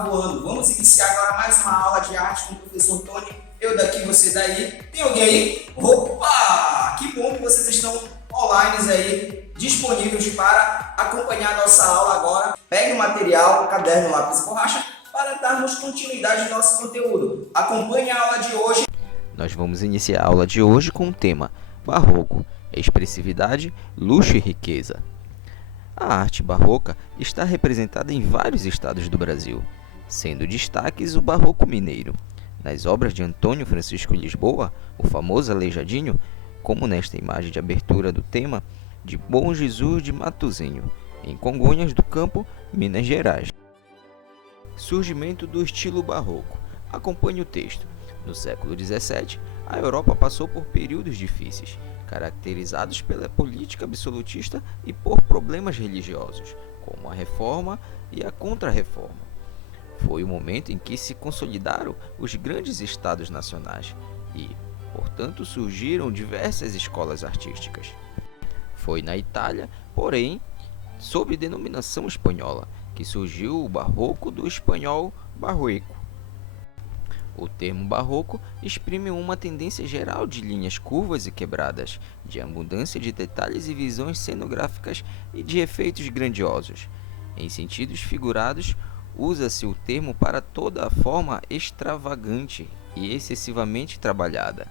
oitavo ano. Vamos iniciar agora mais uma aula de arte com o professor Tony. Eu daqui, você daí. Tem alguém aí? Opa! Que bom que vocês estão online aí, disponíveis para acompanhar a nossa aula agora. Pegue o material, caderno, lápis e borracha para darmos continuidade ao nosso conteúdo. Acompanhe a aula de hoje. Nós vamos iniciar a aula de hoje com o tema Barroco, expressividade, luxo e riqueza. A arte barroca está representada em vários estados do Brasil, sendo destaques o Barroco Mineiro. Nas obras de Antônio Francisco Lisboa, o famoso Aleijadinho, como nesta imagem de abertura do tema, de Bom Jesus de Matozinho, em Congonhas do Campo, Minas Gerais. Surgimento do estilo barroco. Acompanhe o texto. No século XVII, a Europa passou por períodos difíceis, caracterizados pela política absolutista e por problemas religiosos, como a Reforma e a Contra-Reforma. Foi o momento em que se consolidaram os grandes estados nacionais e, portanto, surgiram diversas escolas artísticas. Foi na Itália, porém, sob denominação espanhola, que surgiu o barroco do espanhol barroco. O termo barroco exprime uma tendência geral de linhas curvas e quebradas, de abundância de detalhes e visões cenográficas e de efeitos grandiosos. Em sentidos figurados, usa-se o termo para toda a forma extravagante e excessivamente trabalhada.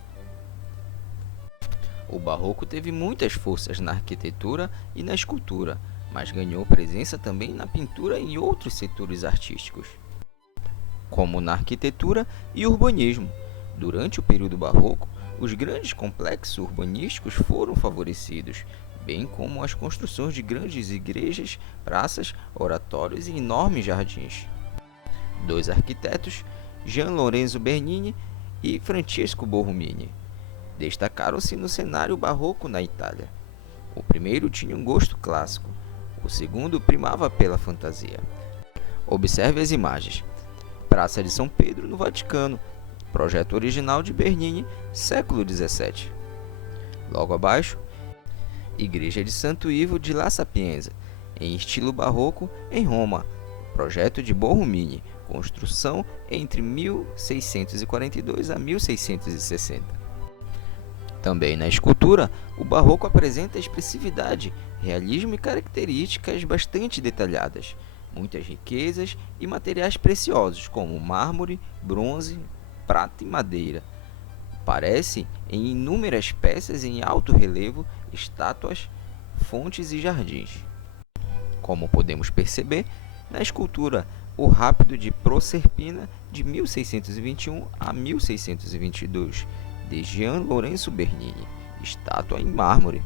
O barroco teve muitas forças na arquitetura e na escultura, mas ganhou presença também na pintura e em outros setores artísticos, como na arquitetura e urbanismo. Durante o período barroco, os grandes complexos urbanísticos foram favorecidos, bem como as construções de grandes igrejas, praças, oratórios e enormes jardins. Dois arquitetos, Gian Lorenzo Bernini e Francesco Borromini, destacaram-se no cenário barroco na Itália. O primeiro tinha um gosto clássico, o segundo primava pela fantasia. Observe as imagens. Praça de São Pedro, no Vaticano, projeto original de Bernini, século XVII. Logo abaixo, Igreja de Santo Ivo de La Sapienza, em estilo barroco, em Roma, projeto de Borromini, construção entre 1642 a 1660. Também na escultura, o barroco apresenta expressividade, realismo e características bastante detalhadas, muitas riquezas e materiais preciosos como mármore, bronze, prata e madeira. Aparece em inúmeras peças em alto relevo, estátuas, fontes e jardins. Como podemos perceber, na escultura O Rápido de Proserpina, de 1621 a 1622, de Gian Lorenzo Bernini, estátua em mármore.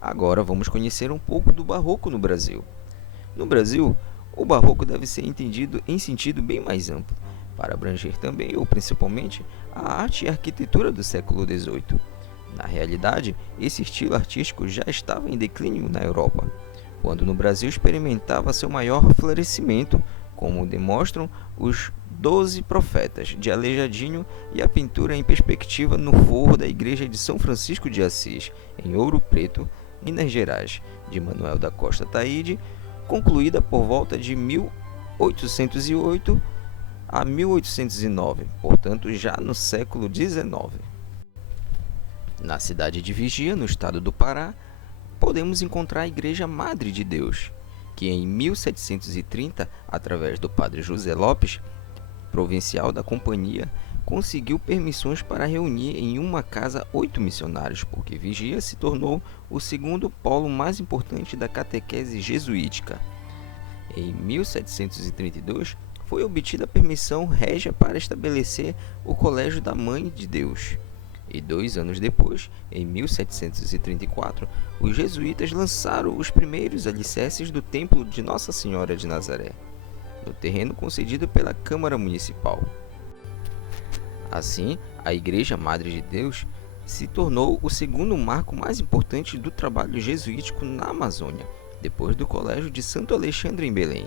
Agora vamos conhecer um pouco do barroco no Brasil. No Brasil, o barroco deve ser entendido em sentido bem mais amplo, para abranger também ou principalmente a arte e a arquitetura do século XVIII. Na realidade, esse estilo artístico já estava em declínio na Europa, quando no Brasil experimentava seu maior florescimento, como demonstram os 12 Profetas de Aleijadinho e a pintura em perspectiva no forro da Igreja de São Francisco de Assis, em Ouro Preto, Minas Gerais, de Manuel da Costa Taide, concluída por volta de 1808 a 1809, portanto já no século XIX. Na cidade de Vigia, no estado do Pará, podemos encontrar a Igreja Madre de Deus, que em 1730, através do padre José Lopes, provincial da companhia, conseguiu permissões para reunir em uma casa 8 missionários, porque Vigia se tornou o segundo polo mais importante da catequese jesuítica. Em 1732, foi obtida a permissão régia para estabelecer o Colégio da Mãe de Deus. E 2 anos depois, em 1734, os jesuítas lançaram os primeiros alicerces do Templo de Nossa Senhora de Nazaré, no terreno concedido pela Câmara Municipal. Assim, a Igreja Madre de Deus se tornou o segundo marco mais importante do trabalho jesuítico na Amazônia, depois do Colégio de Santo Alexandre em Belém.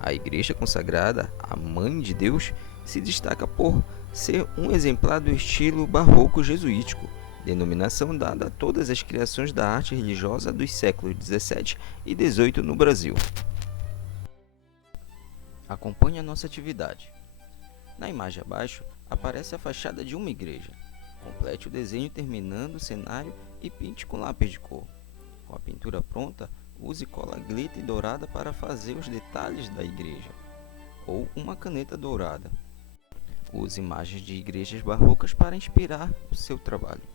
A igreja consagrada à Mãe de Deus se destaca por ser um exemplar do estilo barroco jesuítico, denominação dada a todas as criações da arte religiosa dos séculos XVII e XVIII no Brasil. Acompanhe a nossa atividade. Na imagem abaixo, aparece a fachada de uma igreja. Complete o desenho terminando o cenário e pinte com lápis de cor. Com a pintura pronta, use cola glitter dourada para fazer os detalhes da igreja, ou uma caneta dourada. Use imagens de igrejas barrocas para inspirar o seu trabalho.